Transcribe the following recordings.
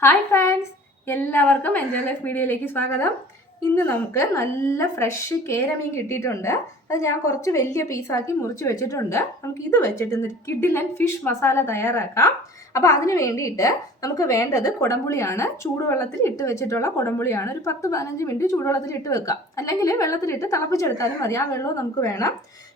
Hi friends, എല്ലാവർക്കും enjoy life വീഡിയോയിലേക്ക് സ്വാഗതം. ഇന്ന് നമുക്ക് നല്ല ഫ്രഷ് കേരമീൻ കിട്ടിയിട്ടുണ്ട്. അത് ഞാൻ കുറച്ച് വലിയ പീസാക്കി മുറിച്ച് വെച്ചിട്ടുണ്ട്. നമുക്ക് ഇത് വെച്ചിട്ട് കിഡിലൻ ഫിഷ് മസാല തയ്യാറാക്കാം. അപ്പോൾ അതിന് വേണ്ടിയിട്ട് നമുക്ക് വേണ്ടത് കുടംപുളിയാണ്. ചൂടുവെള്ളത്തിൽ ഇട്ട് വെച്ചിട്ടുള്ള കുടംപുളിയാണ്. ഒരു 10-15 മിനിറ്റ് ചൂടുവെള്ളത്തിൽ ഇട്ട് വെക്കാം, അല്ലെങ്കിൽ വെള്ളത്തിലിട്ട് തിളപ്പിച്ചെടുത്താലും മതി. ആ വെള്ളവും നമുക്ക് വേണം.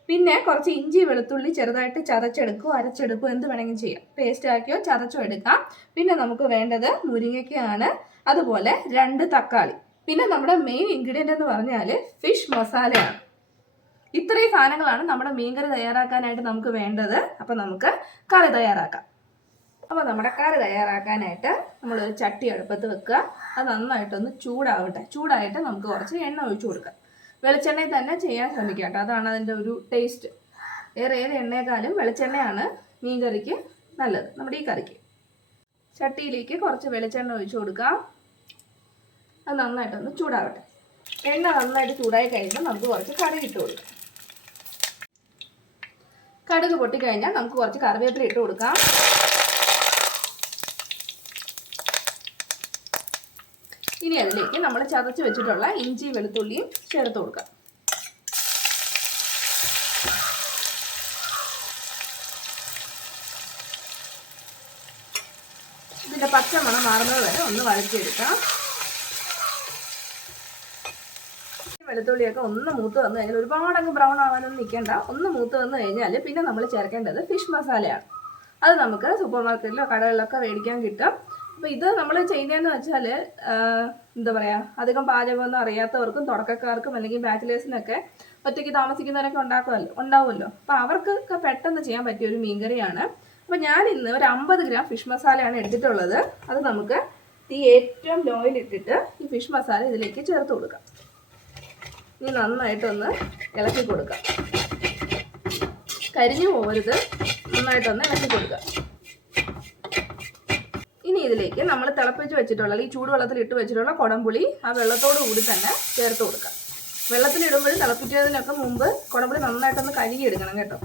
പിന്നെ കുറച്ച് ഇഞ്ചി വെളുത്തുള്ളി ചെറുതായിട്ട് ചതച്ചെടുക്കുകയോ അരച്ചെടുക്കുകയോ എന്ത് വേണമെങ്കിലും ചെയ്യാം. പേസ്റ്റ് ആക്കിയോ ചതച്ചോ എടുക്കാം. പിന്നെ നമുക്ക് വേണ്ടത് മുരിങ്ങയ്ക്കയാണ്, അതുപോലെ 2 തക്കാളി. പിന്നെ നമ്മുടെ മെയിൻ ഇൻഗ്രീഡിയൻ്റ് എന്ന് പറഞ്ഞാൽ ഫിഷ് മസാലയാണ്. ഇത്രയും സാധനങ്ങളാണ് നമ്മുടെ മീൻകറി തയ്യാറാക്കാനായിട്ട് നമുക്ക് വേണ്ടത്. അപ്പം നമുക്ക് കറി തയ്യാറാക്കാം. അപ്പോൾ നമ്മുടെ കറി തയ്യാറാക്കാനായിട്ട് നമ്മളൊരു ചട്ടി അടുപ്പത്ത് വെക്കുക. അത് നന്നായിട്ടൊന്ന് ചൂടാവട്ടെ. ചൂടായിട്ട് നമുക്ക് കുറച്ച് എണ്ണ ഒഴിച്ചു കൊടുക്കാം. വെളിച്ചെണ്ണയിൽ തന്നെ ചെയ്യാൻ ശ്രമിക്കുക കേട്ടോ, അതാണ് അതിൻ്റെ ഒരു ടേസ്റ്റ്. ഏത് എണ്ണയെക്കാളും വെളിച്ചെണ്ണയാണ് മീൻ കറിക്ക് നല്ലത്, നമ്മുടെ ഈ കറിക്ക്. ചട്ടിയിലേക്ക് കുറച്ച് വെളിച്ചെണ്ണ ഒഴിച്ചു കൊടുക്കാം. അത് നന്നായിട്ടൊന്ന് ചൂടാവട്ടെ. എണ്ണ നന്നായിട്ട് ചൂടായി കഴിയുമ്പോൾ നമുക്ക് കുറച്ച് കടുക് ഇട്ട് കൊടുക്കാം. കടുക് പൊട്ടിക്കഴിഞ്ഞാൽ നമുക്ക് കുറച്ച് കറിവേപ്പില ഇട്ട് കൊടുക്കാം. ഇനി അതിലേക്ക് നമ്മൾ ചതച്ച് വെച്ചിട്ടുള്ള ഇഞ്ചി വെളുത്തുള്ളിയും ചേർത്ത് കൊടുക്കാം. ഇതിൻ്റെ പച്ചമണം മാറുന്നത് വരെ ഒന്ന് വഴറ്റിയെടുക്കാം. വെളുത്തുള്ളിയൊക്കെ ഒന്ന് മൂത്ത് വന്നു കഴിഞ്ഞാൽ, ഒരുപാടങ്ങ് ബ്രൗൺ ആവാനൊന്നും നിൽക്കേണ്ട. ഒന്ന് മൂത്ത് വന്നു കഴിഞ്ഞാൽ പിന്നെ നമ്മൾ ചേർക്കേണ്ടത് ഫിഷ് മസാലയാണ്. അത് നമുക്ക് സൂപ്പർ മാർക്കറ്റിലോ കടകളിലൊക്കെ മേടിക്കാൻ കിട്ടും. അപ്പോൾ ഇത് നമ്മൾ ചെയ്യുന്നതെന്ന് വെച്ചാൽ എന്താ പറയുക, അധികം പാചകമൊന്നും അറിയാത്തവർക്കും തുടക്കക്കാർക്കും അല്ലെങ്കിൽ ബാച്ചിലേഴ്സിനൊക്കെ ഒറ്റയ്ക്ക് താമസിക്കുന്നവരൊക്കെ ഉണ്ടാവുമല്ലോ. അപ്പോൾ അവർക്കൊക്കെ പെട്ടെന്ന് ചെയ്യാൻ പറ്റിയ ഒരു മീൻകറിയാണ്. അപ്പോൾ ഞാൻ ഇന്ന് ഒരു 50 ഗ്രാം ഫിഷ് മസാലയാണ് എടുത്തിട്ടുള്ളത്. അത് നമുക്ക് തീ ഏറ്റവും ലോയിലിട്ടിട്ട് ഈ ഫിഷ് മസാല ഇതിലേക്ക് ചേർത്ത് കൊടുക്കാം. ഇനി നന്നായിട്ടൊന്ന് ഇളക്കി കൊടുക്കാം. കരിഞ്ഞു പോകരുത്, നന്നായിട്ടൊന്ന് ഇളക്കി കൊടുക്കാം. ഇനി ഇതിലേക്ക് നമ്മൾ തിളപ്പിച്ച് വെച്ചിട്ടുള്ള ഈ ചൂടുവെള്ളത്തിൽ ഇട്ട് വെച്ചിട്ടുള്ള കുടംപുളി ആ വെള്ളത്തോടു കൂടി തന്നെ ചേർത്ത് കൊടുക്കാം. വെള്ളത്തിലിടുമ്പോഴും തിളപ്പിക്കുന്നതിനൊക്കെ മുമ്പ് കുടംപുളി നന്നായിട്ടൊന്ന് കഴുകിയെടുക്കണം കേട്ടോ.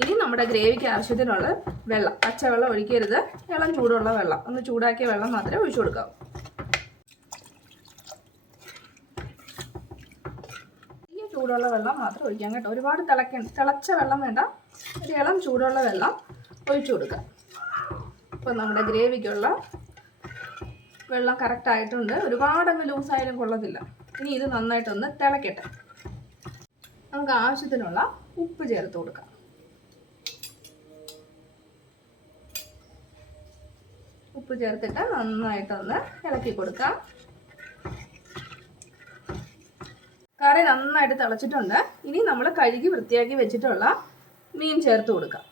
ഇനി നമ്മുടെ ഗ്രേവിക്ക് ആവശ്യത്തിനുള്ള വെള്ളം, പച്ചവെള്ളം ഒഴിക്കരുത്, ഇളം ചൂടുള്ള വെള്ളം, ഒന്ന് ചൂടാക്കിയ വെള്ളം മാത്രമേ ഒഴിച്ചു കൊടുക്കാവൂ. ഈ ചൂടുള്ള വെള്ളം മാത്രം ഒഴിക്കാം കേട്ടോ. ഒരുപാട് തിളച്ച വെള്ളം വേണ്ട, ഒരു ഇളം ചൂടുള്ള വെള്ളം ഒഴിച്ചു കൊടുക്കാം. അപ്പോൾ നമ്മുടെ ഗ്രേവിക്കുള്ള വെള്ളം കറക്റ്റ് ആയിട്ടുണ്ട്. ഒരുപാടങ്ങ് ലൂസായാലും കൊള്ളത്തില്ല. ഇനി ഇത് നന്നായിട്ടൊന്ന് തിളക്കട്ടെ. നമുക്ക് ആവശ്യത്തിനുള്ള ഉപ്പ് ചേർത്ത് കൊടുക്കാം. ഉപ്പ് ചേർത്തിട്ട് നന്നായിട്ടൊന്ന് ഇളക്കി കൊടുക്കാം. കറി നന്നായിട്ട് തിളച്ചിട്ടുണ്ട്. ഇനി നമ്മൾ കഴുകി വൃത്തിയാക്കി വെച്ചിട്ടുള്ള മീൻ ചേർത്ത് കൊടുക്കാം.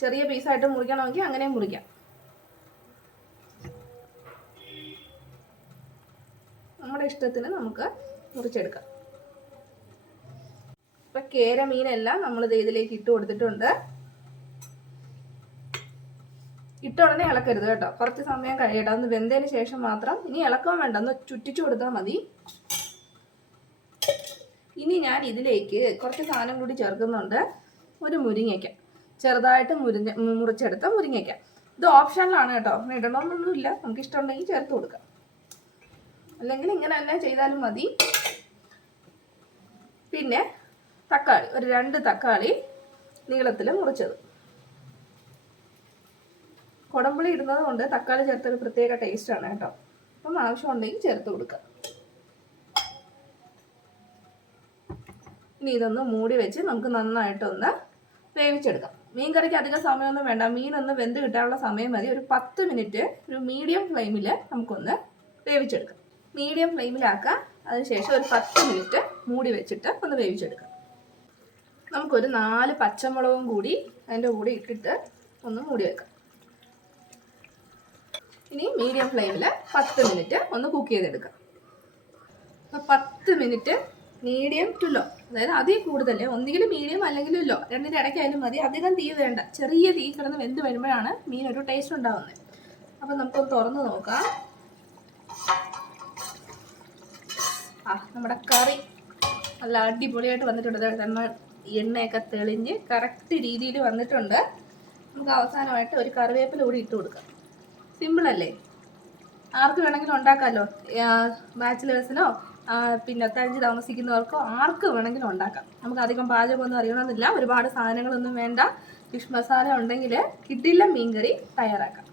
ചെറിയ പീസായിട്ട് മുറിക്കണമെങ്കിൽ അങ്ങനെ മുറിക്കാം. നമ്മുടെ ഇഷ്ടത്തിന് നമുക്ക് മുറിച്ചെടുക്കാം. ഇപ്പം കേര മീനെല്ലാം നമ്മൾ ഇതിലേക്ക് ഇട്ട് കൊടുത്തിട്ടുണ്ട്. ഇട്ട ഉടനെ ഇളക്കരുത് കേട്ടോ, കുറച്ച് സമയം കഴിയട്ടെ. ഒന്ന് വെന്തതിന് ശേഷം മാത്രം. ഇനി ഇളക്കാൻ വേണ്ട, ഒന്ന് ചുറ്റിച്ചു കൊടുത്താൽ മതി. ഇനി ഞാൻ ഇതിലേക്ക് കുറച്ച് സാധനം കൂടി ചേർക്കുന്നുണ്ട്. ഒരു മുരിങ്ങയ്ക്ക, ചെറുതായിട്ട് മുറിച്ചെടുത്ത മുരിങ്ങയ്ക്ക. ഇത് ഓപ്ഷനിലാണ് കേട്ടോ, ഇടണമെന്നൊന്നുമില്ല. നമുക്ക് ഇഷ്ടമുണ്ടെങ്കിൽ ചേർത്ത് കൊടുക്കാം, അല്ലെങ്കിൽ ഇങ്ങനെ തന്നെ ചെയ്താലും മതി. പിന്നെ തക്കാളി, ഒരു 2 തക്കാളി നീളത്തിൽ മുറിച്ചത്. കുടംപുളി ഇടുന്നത് കൊണ്ട് തക്കാളി ചേർത്തൊരു പ്രത്യേക ടേസ്റ്റാണ് കേട്ടോ. അപ്പം ആവശ്യമുണ്ടെങ്കിൽ ചേർത്ത് കൊടുക്കുക. ഇനി ഇതൊന്ന് മൂടി വെച്ച് നമുക്ക് നന്നായിട്ടൊന്ന് വേവിച്ചെടുക്കാം. മീൻ കറിക്ക് അധികം സമയമൊന്നും വേണ്ട, മീനൊന്ന് വെന്ത് കിട്ടാനുള്ള സമയം മതി. ഒരു 10 മിനിറ്റ് ഒരു മീഡിയം ഫ്ലെയിമിൽ നമുക്കൊന്ന് വേവിച്ചെടുക്കാം. മീഡിയം ഫ്ലെയിമിലാക്കാം. അതിനുശേഷം ഒരു 10 മിനിറ്റ് മൂടി വെച്ചിട്ട് ഒന്ന് വേവിച്ചെടുക്കാം. നമുക്കൊരു 4 പച്ചമുളകും കൂടി അതിൻ്റെ കൂടെ ഇട്ടിട്ട് ഒന്ന് മൂടി വെക്കാം. ഇനി മീഡിയം ഫ്ലെയിമിൽ 10 മിനിറ്റ് ഒന്ന് കുക്ക് ചെയ്തെടുക്കാം. അപ്പോൾ 10 മിനിറ്റ് മീഡിയം ടു ലോ, അതായത് അതിൽ കൂടുതൽ, ഒന്നുകിലും മീഡിയം അല്ലെങ്കിൽ ലോ, രണ്ടിൻ്റെ ഇടയ്ക്കായാലും മതി. അധികം തീ വേണ്ട, ചെറിയ തീ കിടന്ന് വെന്ത് വരുമ്പോഴാണ് മീൻ ഒരു ടേസ്റ്റ് ഉണ്ടാകുന്നത്. അപ്പം നമുക്കൊന്ന് തുറന്ന് നോക്കാം. നമ്മുടെ കറി നല്ല അടിപൊളിയായിട്ട് വന്നിട്ടുണ്ട്. എണ്ണയൊക്കെ തെളിഞ്ഞ് കറക്റ്റ് രീതിയിൽ വന്നിട്ടുണ്ട്. നമുക്ക് അവസാനമായിട്ട് ഒരു കറിവേപ്പില കൂടി ഇട്ട് കൊടുക്കാം. സിമ്പിളല്ലേ? ആർക്ക് വേണമെങ്കിലും ഉണ്ടാക്കാമല്ലോ. ബാച്ചിലേഴ്സിനോ പിന്നെ ഒറ്റയ്ക്ക് താമസിക്കുന്നവർക്കോ ആർക്ക് വേണമെങ്കിലും ഉണ്ടാക്കാം. നമുക്ക് അധികം പാചകമൊന്നും അറിയണമെന്നില്ല, ഒരുപാട് സാധനങ്ങളൊന്നും വേണ്ട. ഫിഷ് മസാല ഉണ്ടെങ്കിൽ കിടിലൻ മീൻകറി തയ്യാറാക്കാം.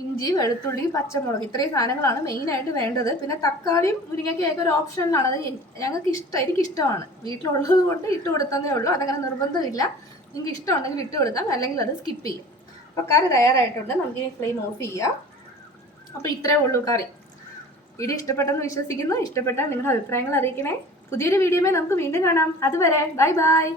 ഇഞ്ചി, വെളുത്തുള്ളി, പച്ചമുളക് ഇത്രയും സാധനങ്ങളാണ് മെയിനായിട്ട് വേണ്ടത്. പിന്നെ തക്കാളിയും മുരിങ്ങയ്ക്കയൊക്കെ ഒരു ഓപ്ഷനിലാണ്. അത് എനിക്കിഷ്ടമാണ്. വീട്ടിലുള്ളത് കൊണ്ട് ഇട്ട് കൊടുത്തതേ ഉള്ളൂ. അതങ്ങനെ നിർബന്ധമില്ല. നിങ്ങൾക്ക് ഇഷ്ടമുണ്ടെങ്കിൽ ഇട്ട് കൊടുക്കാം, അല്ലെങ്കിൽ അത് സ്കിപ്പ് ചെയ്യും. അപ്പോൾ കറി തയ്യാറായിട്ടുണ്ട്. നമുക്കിനി ഫ്ലെയിം ഓഫ് ചെയ്യാം. അപ്പോൾ ഇത്രേ ഉള്ളൂ കറി. വീഡിയോ ഇഷ്ടപ്പെട്ടെന്ന് വിശ്വസിക്കുന്നു. ഇഷ്ടപ്പെട്ടാൽ നിങ്ങളുടെ അഭിപ്രായങ്ങൾ അറിയിക്കണേ. പുതിയൊരു വീഡിയോയിൽ നമുക്ക് വീണ്ടും കാണാം. അതുവരെ ബൈ ബൈ.